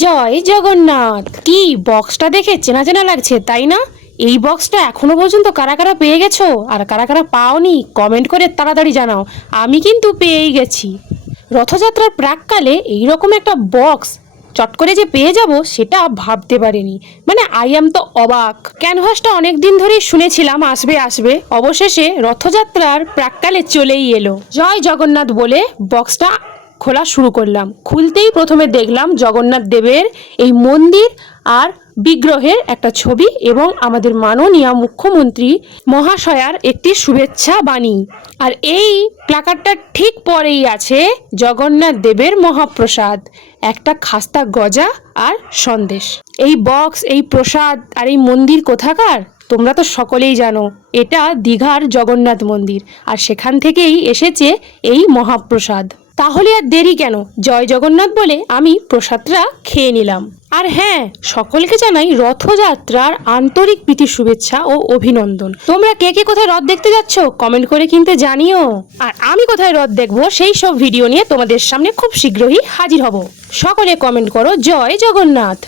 জয় জগন্নাথ। কি বক্সটা দেখে চেনা চেনা লাগছে তাই না? এই বক্সটা এখনো পর্যন্ত কারা কারা পেয়ে গেছো আর কারা কারা পাওনি কমেন্ট করে তাড়াতাড়ি জানাও। আমি কিন্তু পেয়েই গেছি। রথযাত্রার প্রাককালে এইরকম একটা বক্স চট করে যে পেয়ে যাব সেটা ভাবতে পারিনি। মানে আই এম তো অবাক। ক্যানভাসটা অনেক দিন ধরেই শুনেছিলাম আসবে আসবে, অবশেষে রথযাত্রার প্রাককালে চলেই এলো। জয় জগন্নাথ বলে বক্সটা খোলা শুরু করলাম। খুলতেই প্রথমে দেখলাম জগন্নাথ দেবের এই মন্দির আর বিগ্রহের একটা ছবি এবং আমাদের মাননীয় মুখ্যমন্ত্রী মহাশয়ার একটি শুভেচ্ছা বাণী। আর এই প্ল্যাকার্ডটার ঠিক পরেই আছে জগন্নাথ দেবের মহাপ্রসাদ, একটা খাস্তা গজা আর সন্দেশ। এই বক্স, এই প্রসাদ আর এই মন্দির কোথাকার তোমরা তো সকলেই জানো, এটা দীঘার জগন্নাথ মন্দির, আর সেখান থেকেই এসেছে এই মহাপ্রসাদ। তাহলে আর দেরি কেন, জয় জগন্নাথ বলে আমি প্রসাদটা খেয়ে নিলাম। আর হ্যাঁ, সকলকে জানাই রথযাত্রার আন্তরিক প্রীতি শুভেচ্ছা ও অভিনন্দন। তোমরা কে কে কোথায় রথ দেখতে যাচ্ছ কমেন্ট করে কিন্তু জানিও। আর আমি কোথায় রথ দেখবো সেই সব ভিডিও নিয়ে তোমাদের সামনে খুব শীঘ্রই হাজির হব। সকলে কমেন্ট করো জয় জগন্নাথ।